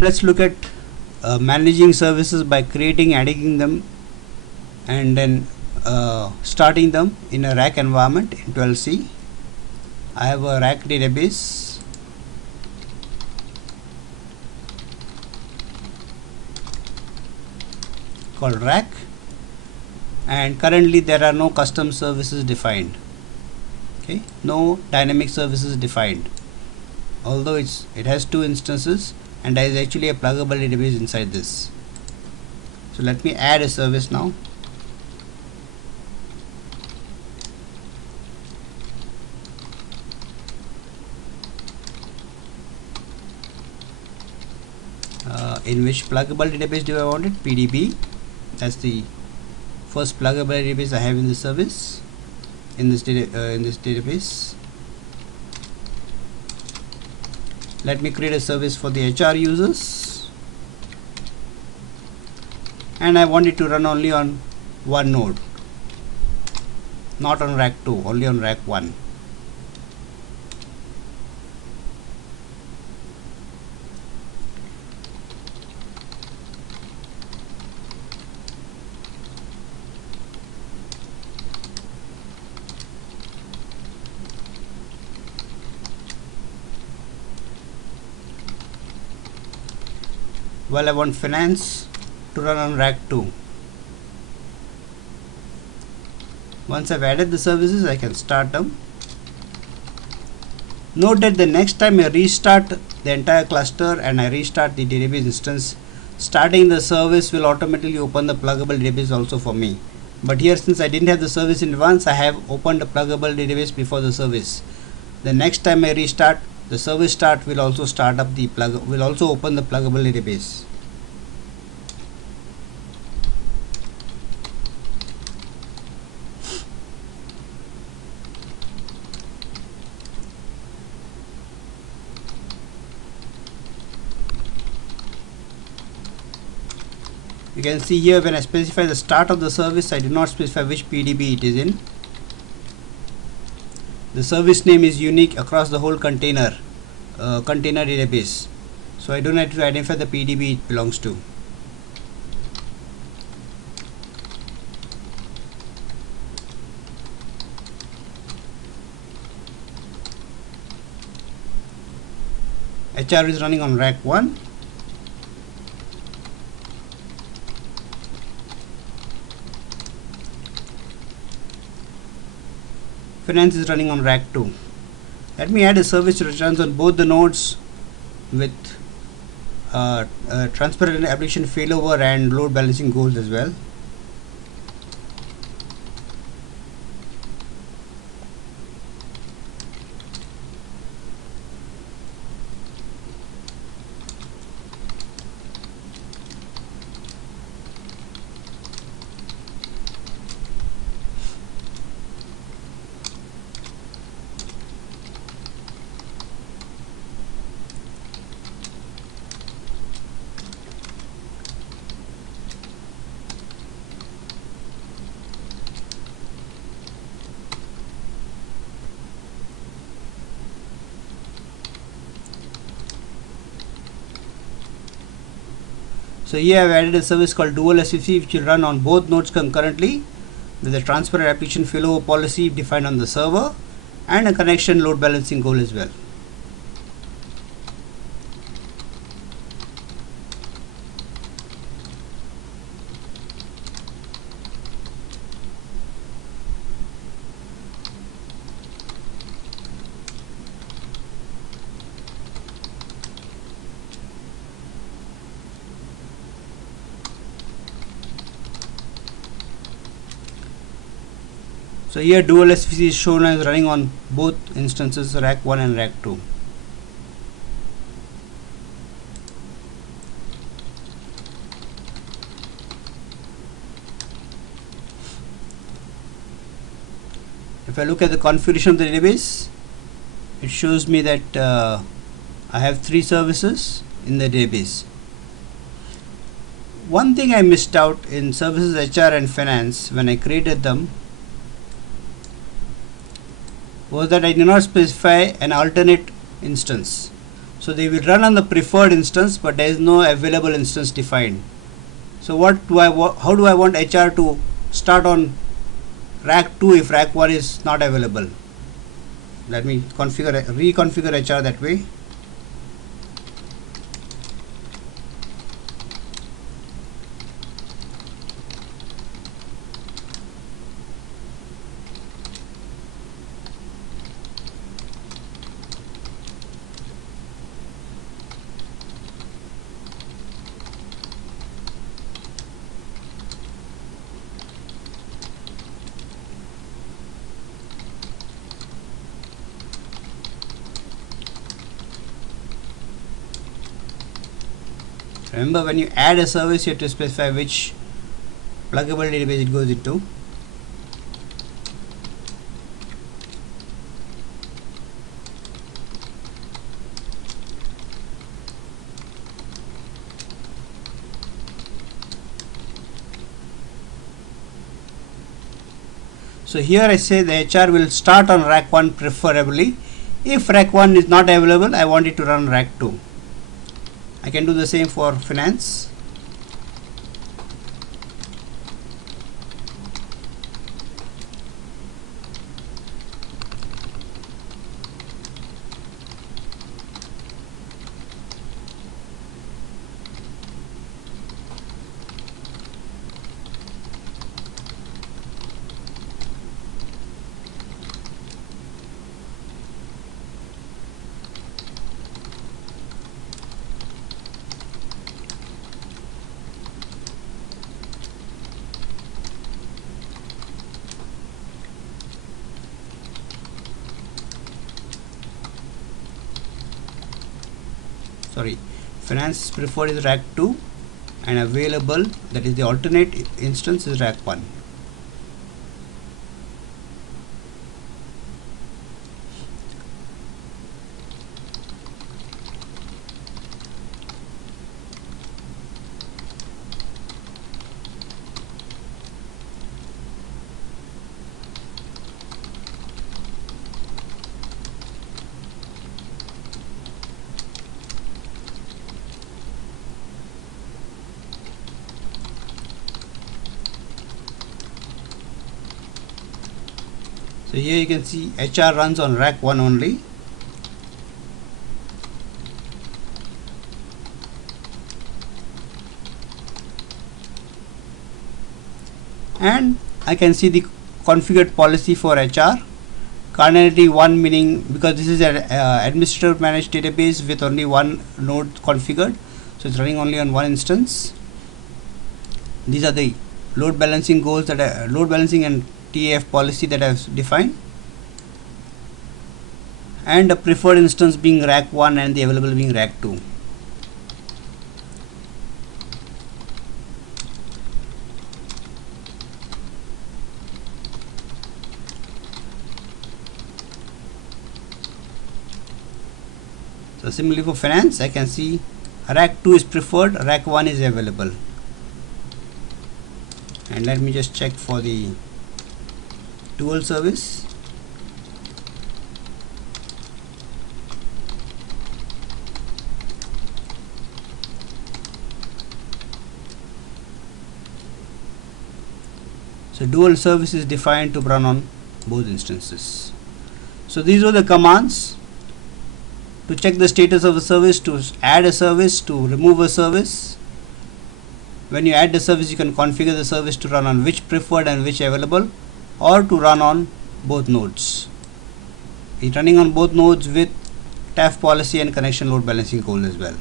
let's look at managing services by creating, adding them, and then starting them in a RAC environment in 12c. I have a RAC database. Called RAC, and currently there are no custom services defined. Okay, no dynamic services defined, although it has 2 instances and there is actually a pluggable database inside this. So let me add a service now. In which pluggable database do I want it? PDB. That's the first pluggable database I have in this service, in this database. Let me create a service for the HR users, and I want it to run only on one node, not on RAC 2, only on RAC 1. Well, I want finance to run on RAC 2. Once I've added the services, I can start them. Note that the next time I restart the entire cluster and I restart the database instance, starting the service will automatically open the pluggable database also for me. But here, since I didn't have the service in advance, I have opened the pluggable database before the service. The next time I restart, the service start will also start up the will also open the pluggable database. You can see here when I specify the start of the service, I do not specify which PDB it is in. The service name is unique across the whole container database, so I don't have to identify the PDB it belongs to. HR is running on RAC 1. Finance is running on RAC 2. Let me add a service which runs on both the nodes with transparent application failover and load balancing goals as well. So here I have added a service called dual SFC which will run on both nodes concurrently with a transparent application failover policy defined on the server and a connection load balancing goal as well. So here dual SVC is shown as running on both instances, RAC 1 and RAC 2. If I look at the configuration of the database, it shows me that I have 3 services in the database. One thing I missed out in services HR and finance when I created them was that I did not specify an alternate instance. So they will run on the preferred instance, but there is no available instance defined. So how do I want HR to start on RAC 2 if RAC 1 is not available? Let me reconfigure HR that way. Remember, when you add a service, you have to specify which pluggable database it goes into. So here I say the HR will start on RAC 1 preferably. If RAC 1 is not available, I want it to run RAC 2. I can do the same for finance. Finance preferred is RAC 2 and available, that is the alternate instance, is RAC 1. So here you can see HR runs on RAC 1 only. And I can see the configured policy for HR. Cardinality 1 meaning because this is an administrator managed database with only one node configured, so it's running only on one instance. These are the load balancing goals that load balancing and TAF policy that I've defined, and a preferred instance being RAC 1 and the available being RAC 2. So similarly for finance, I can see RAC 2 is preferred, RAC 1 is available. And let me just check for the dual service. So dual service is defined to run on both instances. So these are the commands to check the status of a service, to add a service, to remove a service. When you add the service, you can configure the service to run on which preferred and which available, or to run on both nodes. It's running on both nodes with TAF policy and connection load balancing goal as well.